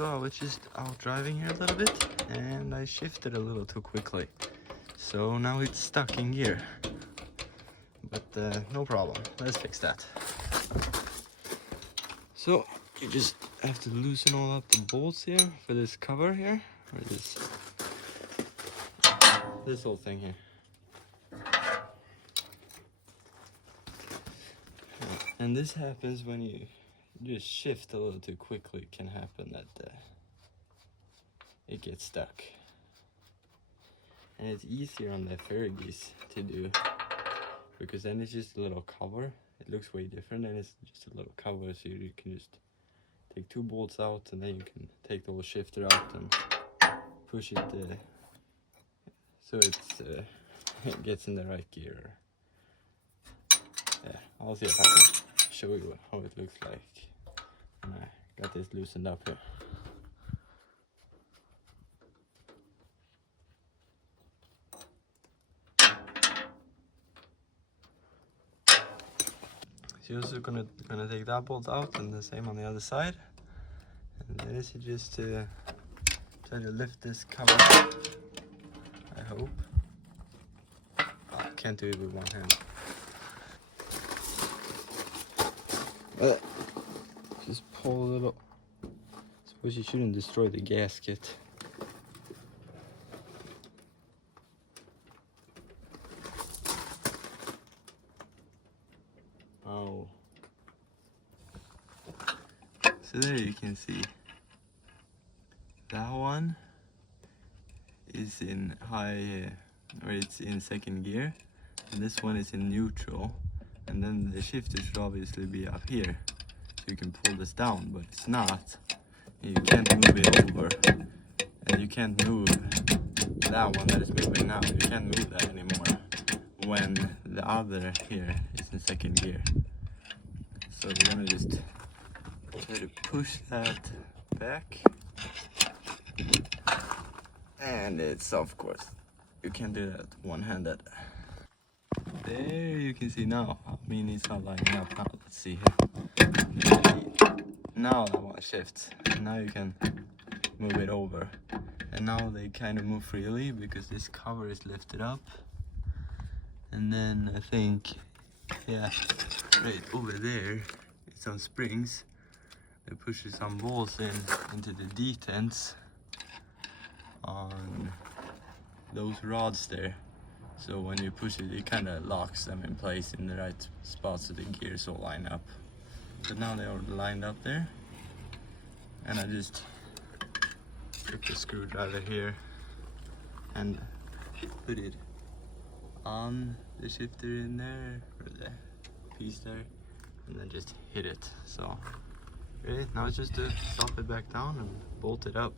So I was just out driving here a little bit and I shifted a little too quickly. So now it's stuck in gear. But no problem, let's fix that. So you just have to loosen all up the bolts here for this cover here, or this whole thing here. And this happens when you just shift a little too quickly. It can happen that it gets stuck. And it's easier on the Fergus to do, because then it's just a little cover. It looks way different, and it's just a little cover, so you can just take 2 bolts out, and then you can take the whole shifter out and push it so it gets in the right gear. Yeah, I'll see if I can show you how it looks like when I got this loosened up here. So you're also gonna take that bolt out, and the same on the other side. And then is just to try to lift this cover, I hope. I can't do it with one hand. But just pull a little. Suppose you shouldn't destroy the gasket. Oh. So there you can see. That one is in high, or it's in second gear. And this one is in neutral. And then the shifter should obviously be up here, so you can pull this down, but it's not. You can't move it over, and you can't move that one that is moving now. You can't move that anymore when the other here is in second gear. So we're gonna just try to push that back, and it's, of course, you can do that one-handed. There you can see now. I mean, it's not lining up now. Let's see here. Now that one shifts. Now you can move it over. And now they kind of move freely because this cover is lifted up. And then I think, yeah, right over there, it's some springs. They push some bolts into the detents on those rods there. So when you push it, it kind of locks them in place in the right spot so the gears all line up. But now they are lined up there. And I just took the screwdriver here and put it on the shifter in there, or the piece there, and then just hit it. So, okay, now it's just to slot it back down and bolt it up.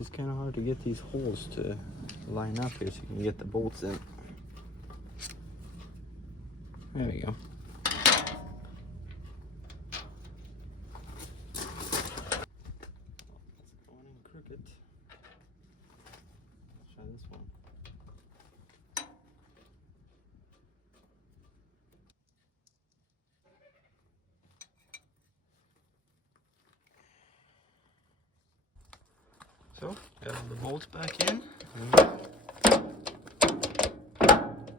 It's kind of hard to get these holes to line up here so you can get the bolts in. There we go. It's going in crooked. Let's try this one. So, got the bolts back in.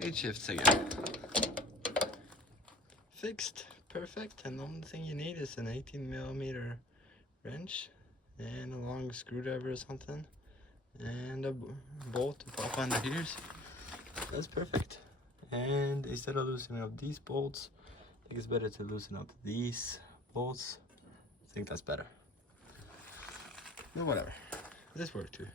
It shifts again. Fixed, perfect, and the only thing you need is an 18mm wrench and a long screwdriver or something, and a bolt to pop under here. That's perfect. And instead of loosening up these bolts, I think it's better to loosen up these bolts. I think that's better. But whatever. This worked too.